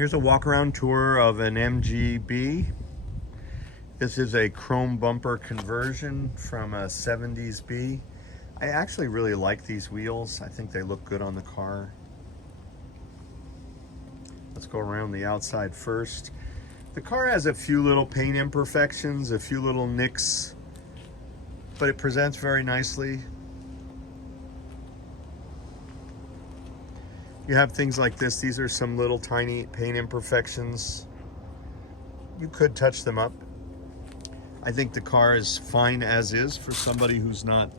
Here's a walk around tour of an MGB. This is a chrome bumper conversion from a 70s B. I actually really like these wheels. I think they look good on the car. Let's go around the outside first. The car has a few little paint imperfections, a few little nicks, but it presents very nicely. You have things like this. These are some little tiny paint imperfections. You could touch them up. I think the car is fine as is for somebody who's not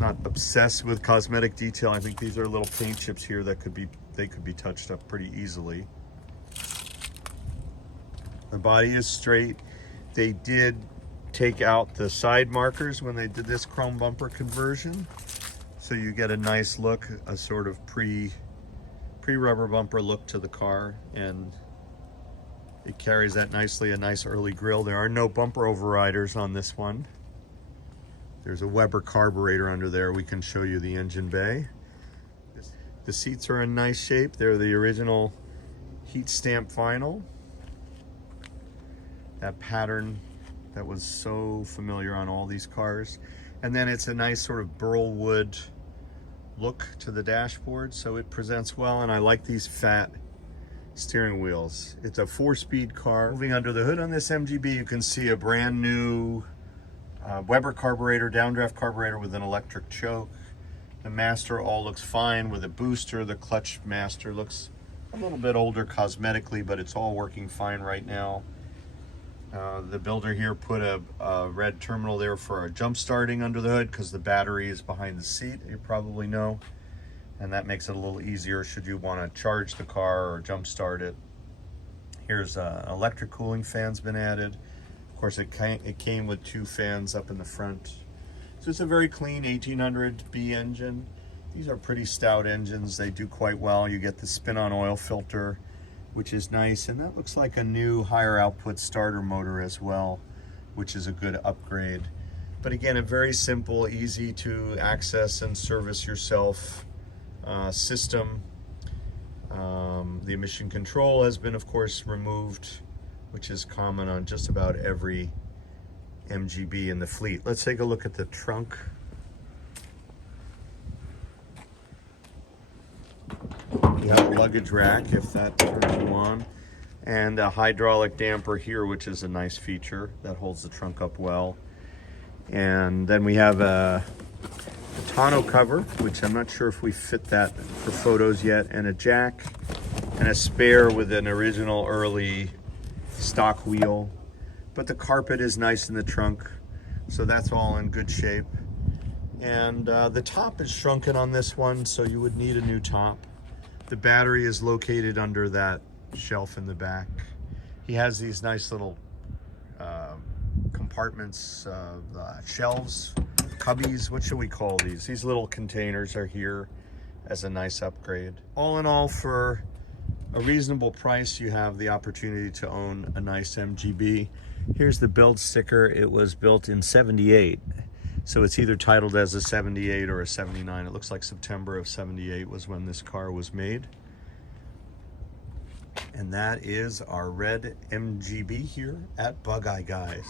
obsessed with cosmetic detail. I think these are little paint chips here that could be touched up pretty easily. The body is straight. They did take out the side markers when they did this chrome bumper conversion, so you get a nice look, a sort of pre-rubber bumper look to the car, and it carries that nicely, a nice early grille. There are no bumper overriders on this one. There's a Weber carburetor under there. We can show you the engine bay. The seats are in nice shape. They're the original heat stamp vinyl. That pattern that was so familiar on all these cars. And then it's a nice sort of burl wood look to the dashboard, so it presents well, and I like these fat steering wheels. It's a 4-speed car. Moving under the hood on this MGB, you can see a brand new Weber carburetor, downdraft carburetor with an electric choke. The master all looks fine with a booster. The clutch master looks a little bit older cosmetically, but it's all working fine right now. The builder here put a red terminal there for a jump starting under the hood because the battery is behind the seat, you probably know, and that makes it a little easier should you want to charge the car or jump start it. Here's an electric cooling fan's been added. Of course, it came with 2 fans up in the front. So it's a very clean 1800B engine. These are pretty stout engines. They do quite well. You get the spin-on oil filter, which is nice, and that looks like a new higher output starter motor as well, which is a good upgrade. But again, a very simple, easy to access and service yourself system. The emission control has been, of course, removed, which is common on just about every MGB in the fleet. Let's take a look at the trunk. You have a luggage rack, if that turns you on, and a hydraulic damper here, which is a nice feature that holds the trunk up well. And then we have a tonneau cover, which I'm not sure if we fit that for photos yet, and a jack, and a spare with an original early stock wheel. But the carpet is nice in the trunk, so that's all in good shape. And the top is shrunken on this one, so you would need a new top. The battery is located under that shelf in the back. He has these nice little compartments, shelves, cubbies, what should we call these? These little containers are here as a nice upgrade. All in all, for a reasonable price, you have the opportunity to own a nice MGB. Here's the build sticker. It was built in '78. So it's either titled as a 78 or a 79. It looks like September of '78 was when this car was made. And that is our red MGB here at Bug Eye Guys.